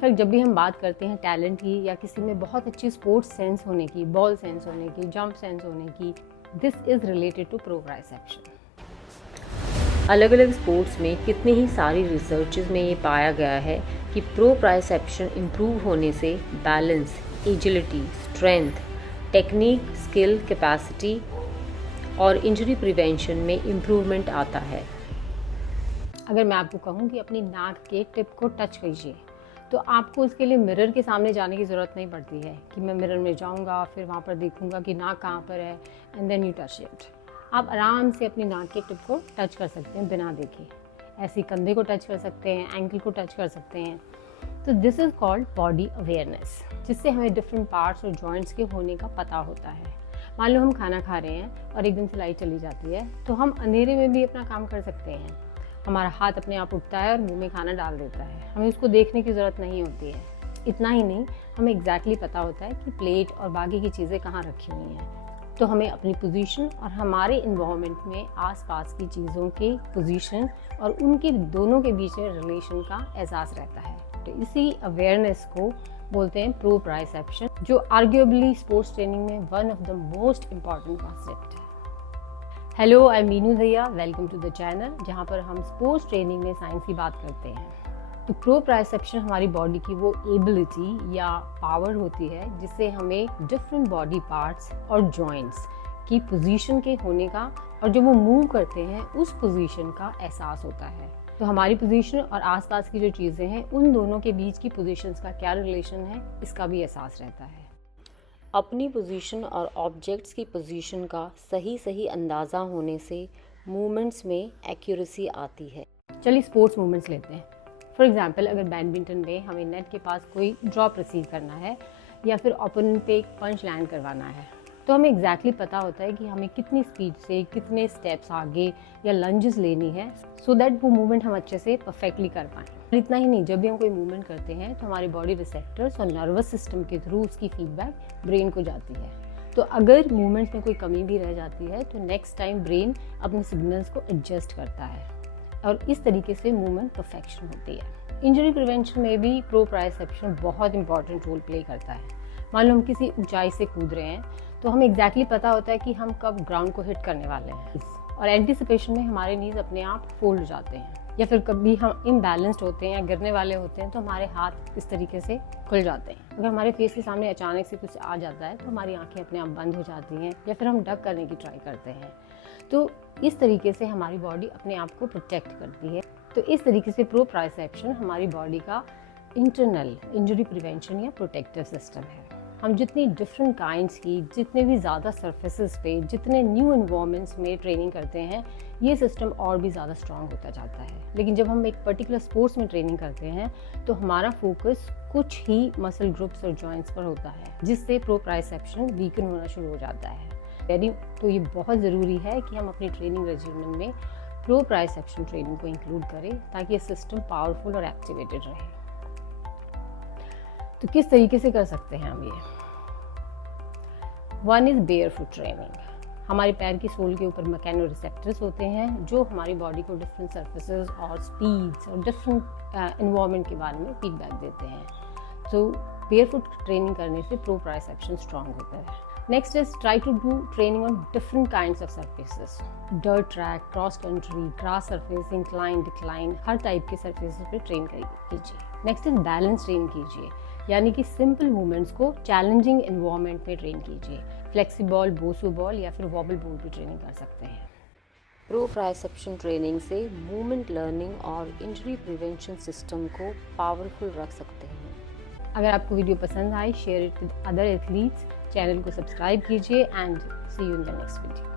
In fact जब भी हम बात करते हैं टैलेंट की या किसी में बहुत अच्छी स्पोर्ट्स सेंस होने की, बॉल सेंस होने की, जंप सेंस होने की, दिस इज़ रिलेटेड टू प्रोप्राइसेप्शन। अलग अलग स्पोर्ट्स में कितनी ही सारी रिसर्चेस में ये पाया गया है कि प्रोप्राइसेप्शन इम्प्रूव होने से balance, agility, strength, technique, skill, capacity और इंजरी प्रिवेंशन में इम्प्रूवमेंट आता है। अगर मैं आपको कहूँ कि अपनी नाक के टिप को टच कीजिए, तो आपको उसके लिए मिरर के सामने जाने की ज़रूरत नहीं पड़ती है कि मैं मिरर में जाऊँगा, फिर वहाँ पर देखूँगा कि नाक कहाँ पर है and then you touch it. आप आराम से अपनी नाक के टिप को टच कर सकते हैं बिना देखे। ऐसे कंधे को टच कर सकते हैं, एंकल को टच कर सकते हैं। तो this is called body awareness, जिससे हमें डिफरेंट पार्ट्स और जॉइंट्स के होने का पता होता है। मान लो हम खाना खा रहे हैं और एकदम से लाइट चली जाती है, तो हम अंधेरे में भी अपना काम कर सकते हैं। हमारा हाथ अपने आप उठता है और मुंह में खाना डाल देता है, हमें उसको देखने की ज़रूरत नहीं होती है। इतना ही नहीं, हमें एग्जैक्टली पता होता है कि प्लेट और बाकी की चीज़ें कहाँ रखी हुई हैं। तो हमें अपनी पोजीशन और हमारे इन्वायरमेंट में आसपास की चीज़ों के पोजीशन और उनके दोनों के बीच में रिलेशन का एहसास रहता है। तो इसी अवेयरनेस को बोलते हैं प्रोप्राइसेप्शन, जो आर्ग्यूएबली स्पोर्ट्स ट्रेनिंग में one of the most important concept है। हेलो, आई एम मीनू दैया, वेलकम टू द चैनल, जहाँ पर हम स्पोर्ट्स ट्रेनिंग में साइंस की बात करते हैं। तो प्रोप्राइसेप्शन हमारी बॉडी की वो एबिलिटी या पावर होती है जिससे हमें डिफरेंट बॉडी पार्ट्स और जॉइंट्स की पोजीशन के होने का और जब वो मूव करते हैं उस पोजीशन का एहसास होता है। तो हमारी पोजीशन और आसपास की जो चीज़ें हैं उन दोनों के बीच की पोजीशंस का क्या रिलेशन है, इसका भी एहसास रहता है। अपनी पोजीशन और ऑब्जेक्ट्स की पोजीशन का सही अंदाज़ा होने से मूवमेंट्स में एक्यूरेसी आती है। चलिए स्पोर्ट्स मूवमेंट्स लेते हैं। फॉर एग्जांपल, अगर बैडमिंटन में हमें नेट के पास कोई ड्रॉप रिसीव करना है या फिर ओपोनेंट पे एक पंच लैंड करवाना है, तो हमें एग्जैक्टली पता होता है कि हमें कितनी स्पीड से कितने स्टेप्स आगे या लंजेस लेनी है सो दैट वो मूवमेंट हम अच्छे से परफेक्टली कर पाएँ। इतना ही नहीं, जब भी हम कोई मूवमेंट करते हैं तो हमारे बॉडी रिसेप्टर्स और नर्वस सिस्टम के थ्रू उसकी फीडबैक ब्रेन को जाती है। तो अगर मूवमेंट्स में कोई कमी भी रह जाती है तो नेक्स्ट टाइम ब्रेन अपने सिग्नल्स को एडजस्ट करता है और इस तरीके से मूवमेंट परफेक्शन होती है। इंजरी प्रिवेंशन में भी प्रोप्राइसेप्शन बहुत इंपॉर्टेंट रोल प्ले करता है। मान लो हम किसी ऊंचाई से कूद रहे हैं तो हमें एग्जैक्टली पता होता है कि हम कब ग्राउंड को हिट करने वाले हैं, और एंटिसिपेशन में हमारे नीज अपने आप फोल्ड हो जाते हैं। या फिर कभी हम इम्बैलेंस्ड होते हैं या गिरने वाले होते हैं तो हमारे हाथ इस तरीके से खुल जाते हैं। अगर हमारे फेस के सामने अचानक से कुछ आ जाता है तो हमारी आंखें अपने आप बंद हो जाती हैं या फिर हम डक करने की ट्राई करते हैं। तो इस तरीके से हमारी बॉडी अपने आप को प्रोटेक्ट करती है। तो इस तरीके से प्रोप्राइसेप्शन हमारी बॉडी का इंटरनल इंजरी प्रिवेंशन या प्रोटेक्टिव सिस्टम है। हम जितनी डिफरेंट काइंड्स की, जितने भी ज़्यादा सर्फेसेस पे, जितने न्यू इन्वायरमेंट्स में ट्रेनिंग करते हैं, ये सिस्टम और भी ज़्यादा स्ट्रॉन्ग होता जाता है। लेकिन जब हम एक पर्टिकुलर स्पोर्ट्स में ट्रेनिंग करते हैं तो हमारा फोकस कुछ ही मसल ग्रुप्स और जॉइंट्स पर होता है, जिससे प्रोप्राइसेप्शन वीकन होना शुरू हो जाता है। तो ये बहुत ज़रूरी है कि हम अपनी ट्रेनिंग रेजिमेंट में प्रोप्राइसेप्शन ट्रेनिंग को इंक्लूड करें ताकि ये सिस्टम पावरफुल और एक्टिवेटेड रहे। तो किस तरीके से कर सकते हैं हम ये? One is barefoot training. हमारे पैर की सोल के ऊपर मैकेनो रिसेप्टर्स होते हैं जो हमारी बॉडी को डिफरेंट सर्फेसेस और स्पीड्स और डिफरेंट इन्वायरमेंट के बारे में फीडबैक देते हैं। तो बेयरफुट ट्रेनिंग करने से प्रोप्राइसेप्शन स्ट्रॉन्ग होता है। Next is try to do training on different kinds of surfaces, dirt track, cross country, grass surface, incline, decline, हर टाइप के सर्फेसेस पे ट्रेन कीजिए। नेक्स्ट इज बैलेंस ट्रेन कीजिए, यानी कि सिंपल मूवमेंट्स को चैलेंजिंग एनवायरनमेंट में ट्रेन कीजिए। फ्लेक्सिबल, बोसो बॉल या फिर वॉबल बॉल भी ट्रेनिंग कर सकते हैं। प्रोप्राइसेप्शन ट्रेनिंग से मूवमेंट लर्निंग और इंजरी प्रिवेंशन सिस्टम को पावरफुल रख सकते हैं। अगर आपको वीडियो पसंद आए, share it with other athletes. Channel को सब्सक्राइब कीजिए and see you in the next video.